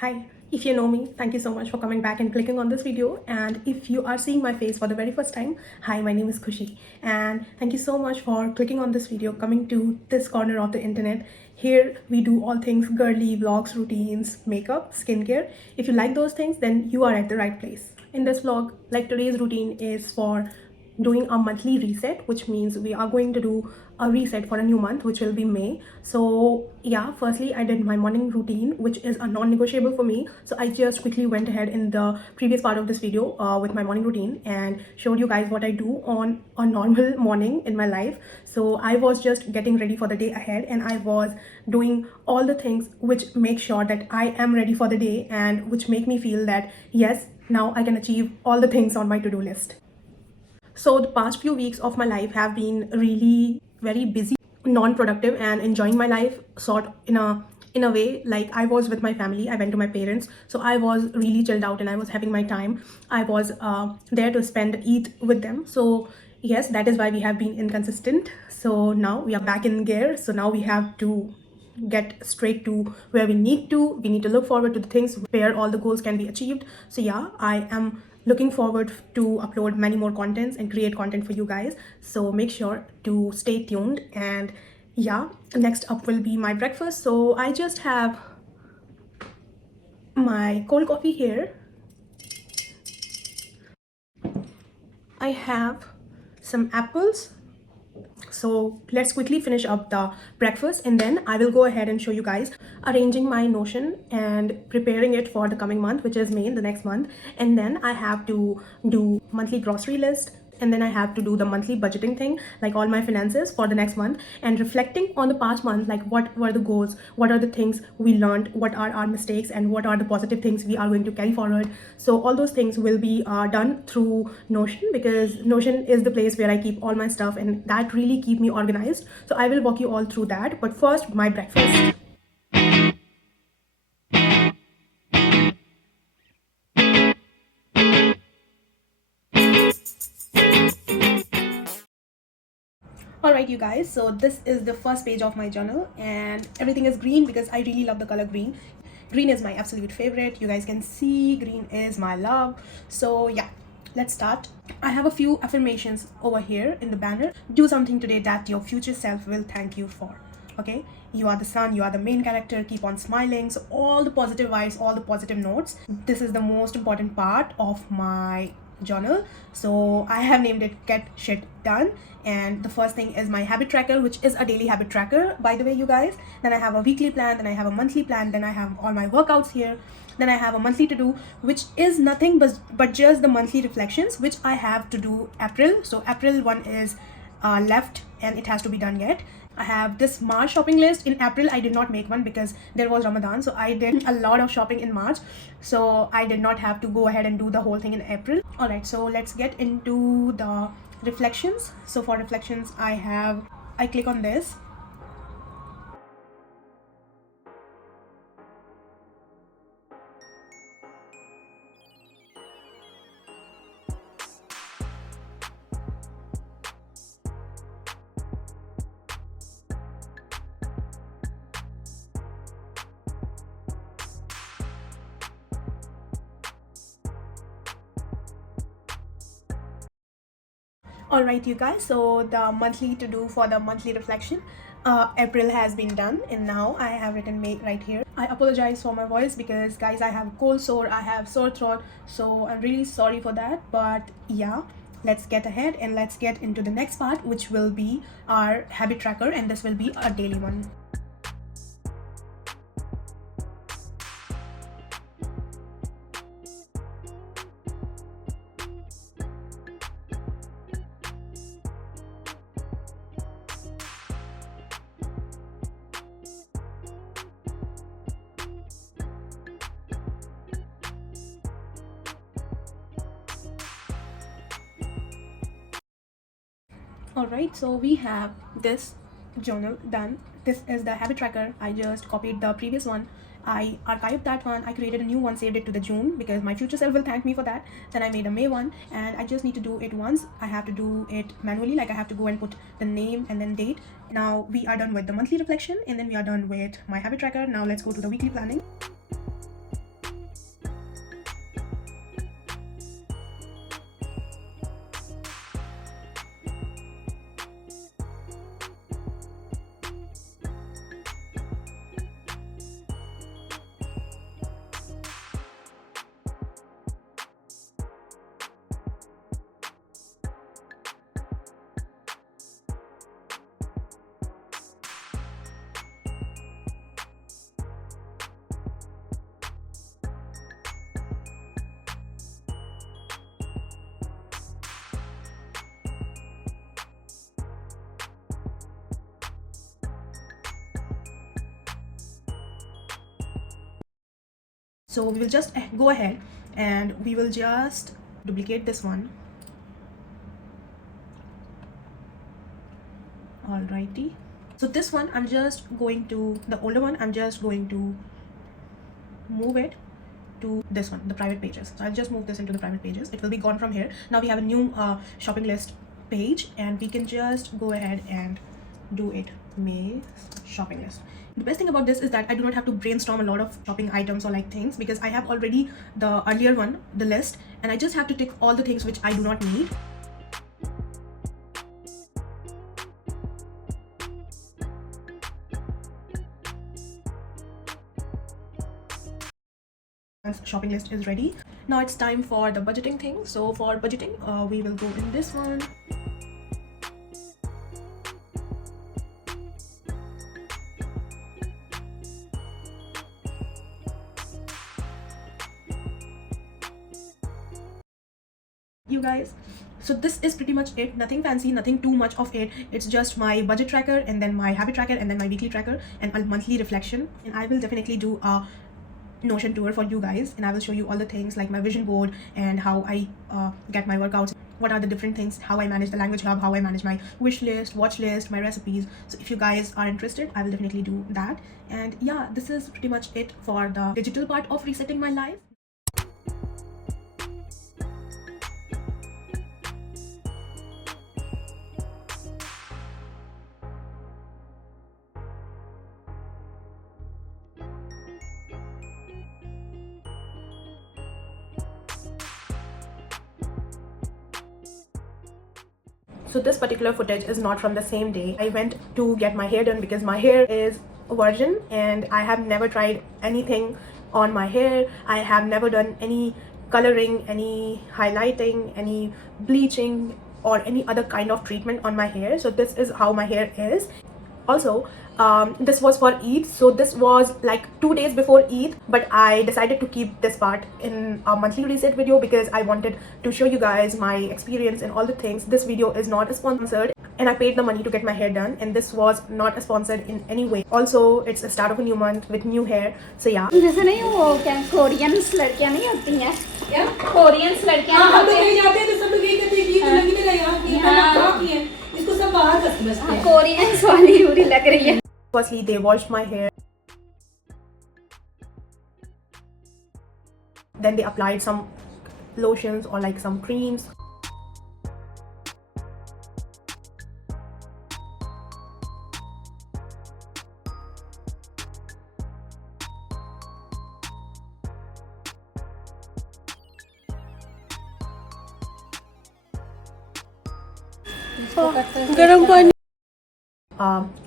Hi, if you know me, thank you so much for coming back and clicking on this video. And if you are seeing my face for the very first time, hi, my name is Khushi. And thank you so much for clicking on this video, coming to this corner of the internet. Here we do all things girly, vlogs, routines, makeup, skincare. If you like those things, then you are at the right place. In this vlog, like today's routine is for doing a monthly reset, which means we are going to do a reset for a new month, which will be May. So yeah, firstly I did my morning routine, which is a non-negotiable for me. So I just quickly went ahead in the previous part of this video with my morning routine and showed you guys what I do on a normal morning in my life. So I was just getting ready for the day ahead, and I was doing all the things which make sure that I am ready for the day and which make me feel that yes, now I can achieve all the things on my to-do list. So the past few weeks of my life have been really very busy, non-productive, and enjoying my life sort in a way. Like, I was with my family, I went to my parents, so I was really chilled out and I was having my time. I was there to spend Eid with them. So yes, that is why we have been inconsistent. So now we are back in gear. So now we have to get straight to where we need to look forward to the things where all the goals can be achieved. So yeah, I am looking forward to upload many more contents and create content for you guys, so make sure to stay tuned. And yeah, next up will be my breakfast. So I just have my cold coffee here. I have some apples. So let's quickly finish up the breakfast, and then I will go ahead and show you guys arranging my Notion and preparing it for the coming month, which is May, the next month. And then I have to do monthly grocery list, and then I have to do the monthly budgeting thing, like all my finances for the next month, and reflecting on the past month, like what were the goals, what are the things we learned, what are our mistakes, and what are the positive things we are going to carry forward. So all those things will be done through Notion, because Notion is the place where I keep all my stuff, and that really keep me organized. So I will walk you all through that, but first, my breakfast. Alright, you guys, so this is the first page of my journal, and everything is green because I really love the color green. Green is my absolute favorite. You guys can see green is my love. So yeah, let's start. I have a few affirmations over here in the banner. Do something today that your future self will thank you for. Okay, you are the sun, you are the main character, keep on smiling. So all the positive vibes, all the positive notes. This is the most important part of my journal, so I have named it Get Shit Done. And the first thing is my habit tracker, which is a daily habit tracker, by the way, you guys. Then I have a weekly plan, then I have a monthly plan, then I have all my workouts here, then I have a monthly to do, which is nothing but just the monthly reflections, which I have to do April. So April one is left and it has to be done yet. I have this March shopping list. In April I did not make one because there was Ramadan, so I did a lot of shopping in March, so I did not have to go ahead and do the whole thing in April. All right, so let's get into the reflections. So for reflections, I click on this. All right, you guys, so the monthly to do for the monthly reflection, April has been done, and now I have written May right here. I apologize for my voice because, guys, I have cold sore, I have sore throat, so I'm really sorry for that. But yeah, let's get ahead and let's get into the next part, which will be our habit tracker, and this will be a daily one. All right, so we have this journal done. This is the habit tracker. I just copied the previous one, I archived that one, I created a new one, saved it to the June because my future self will thank me for that. Then I made a May one, and I just need to do it once. I have to do it manually, like I have to go and put the name and then date. Now we are done with the monthly reflection, and then we are done with my habit tracker. Now let's go to the weekly planning. So we will just go ahead and we will just duplicate this one. Alrighty, so this one I'm just going to, the older one, I'm just going to move it to this one, the private pages. So I'll just move this into the private pages. It will be gone from here. Now we have a new shopping list page, and we can just go ahead and do it May shopping list. The best thing about this is that I do not have to brainstorm a lot of shopping items or like things, because I have already the earlier one, the list, and I just have to tick all the things which I do not need. Shopping list is ready. Now it's time for the budgeting thing. So for budgeting, we will go in this one. You guys, so this is pretty much it. Nothing fancy, nothing too much of it. It's just my budget tracker, and then my habit tracker, and then my weekly tracker, and a monthly reflection. And I will definitely do a Notion tour for you guys, and I will show you all the things like my vision board and how I get my workouts, what are the different things, how I manage the language hub, how I manage my wish list, watch list, my recipes. So if you guys are interested, I will definitely do that. And yeah, this is pretty much it for the digital part of resetting my life. So this particular footage is not from the same day. I went to get my hair done because my hair is virgin and I have never tried anything on my hair. I have never done any coloring, any highlighting, any bleaching, or any other kind of treatment on my hair. So this is how my hair is. Also, this was for Eid, so this was like 2 days before Eid, but I decided to keep this part in a monthly reset video because I wanted to show you guys my experience and all the things. This video is not sponsored, and I paid the money to get my hair done, and this was not sponsored in any way. Also, it's the start of a new month with new hair, so yeah. जैसे नहीं वो क्या Koreans लड़कियां नहीं होती हैं क्या Koreans लड़कियां हम तो नहीं जाते तो सब लोग यही कहते हैं कि ये लगी मेरा यहाँ की क्या की है इसको सब बाहर का समझते हैं कोरियंस वाली पूरी लग रही है. Firstly, they washed my hair. Then they applied some lotions or like some creams.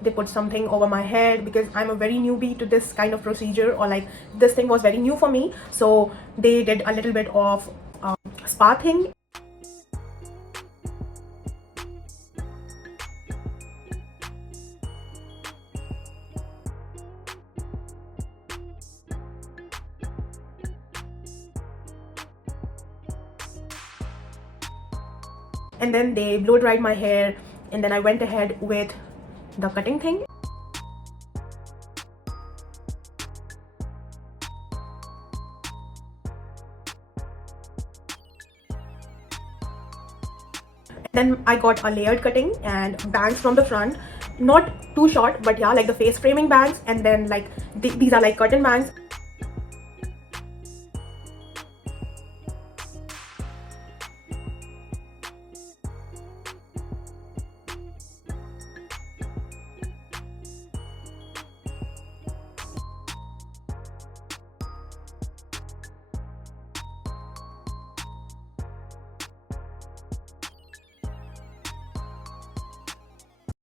They put something over my head because I'm a very newbie to this kind of procedure, or like this thing was very new for me. So they did a little bit of spa thing. And then they blow dried my hair, and then I went ahead with the cutting thing. Then I got a layered cutting and bangs from the front, not too short, but yeah, like the face framing bangs, and then like these are like curtain bangs.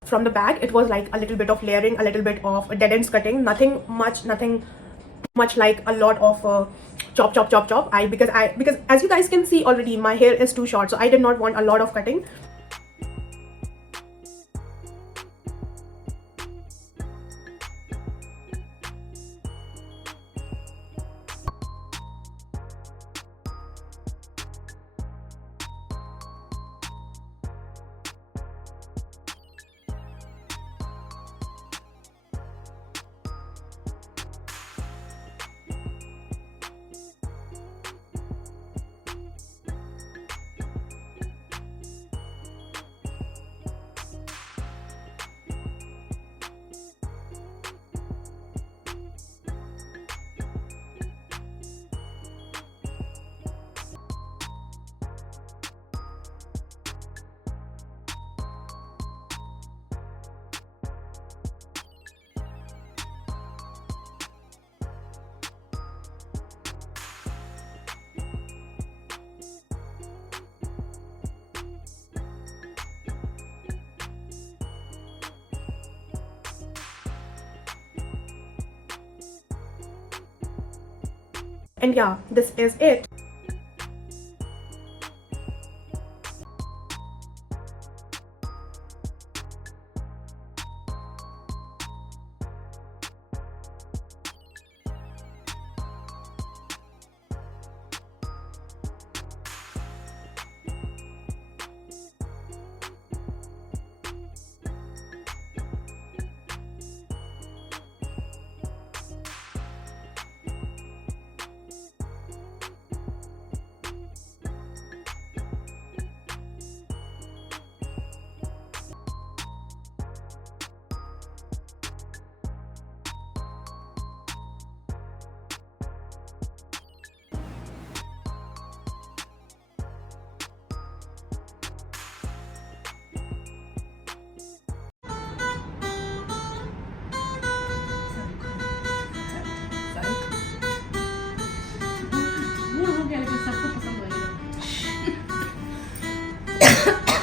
From the back, it was like a little bit of layering, a little bit of dead ends cutting, nothing much like a lot of chop. Because as you guys can see already, my hair is too short, so I did not want a lot of cutting. And yeah, this is it.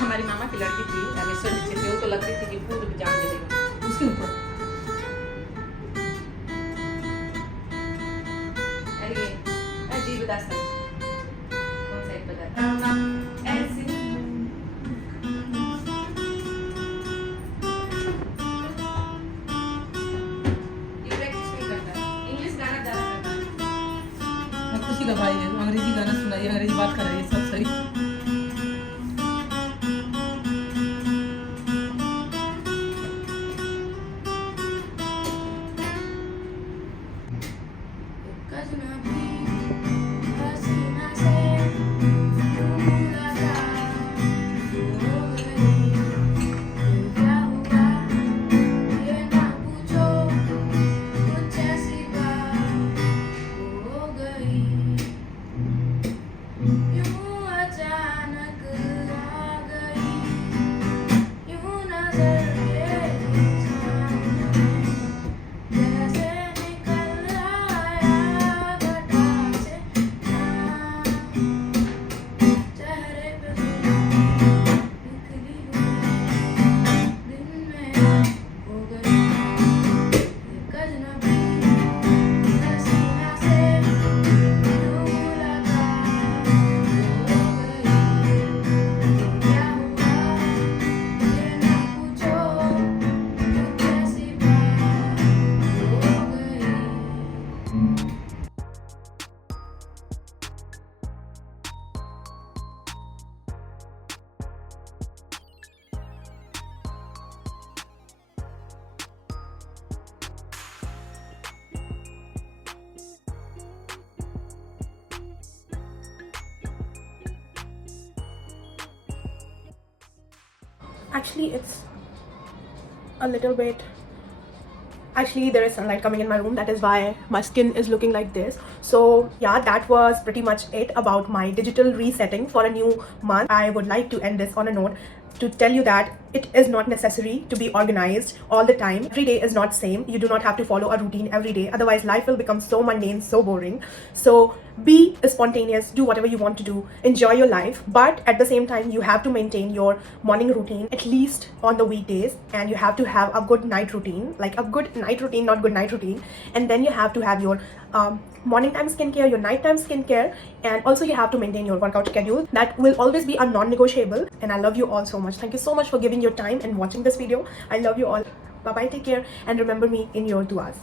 हमारी मामा की लड़की थी, अभी सो नीचे थी, वो तो लगती थी कि पूरी जान दे देगी उसके ऊपर अरे अजीब दास्तान कौन सा एक बताता ऐसे ये प्रैक्टिस नहीं करता, इंग्लिश गाना ज्यादा करता मैं खुशी का भाई है, अंग्रेजी गाना सुनाइए, अंग्रेजी बात कराइए, सब सही। Actually, it's a little bit. Actually, there is sunlight coming in my room, that is why my skin is looking like this. So yeah, that was pretty much it about my digital resetting for a new month. I would like to end this on a note to tell you that it is not necessary to be organized all the time. Every day is not same. You do not have to follow a routine every day, otherwise life will become so mundane, so boring. So be spontaneous, do whatever you want to do, enjoy your life, but at the same time you have to maintain your morning routine at least on the weekdays, and you have to have a good night routine, like a good night routine, not good night routine. And then you have to have your morning time skincare, your nighttime skincare, and also you have to maintain your workout schedule. That will always be a non-negotiable. And I love you all so much. Thank you so much for giving your time and watching this video. I love you all. Bye bye, take care, and remember me in your duas.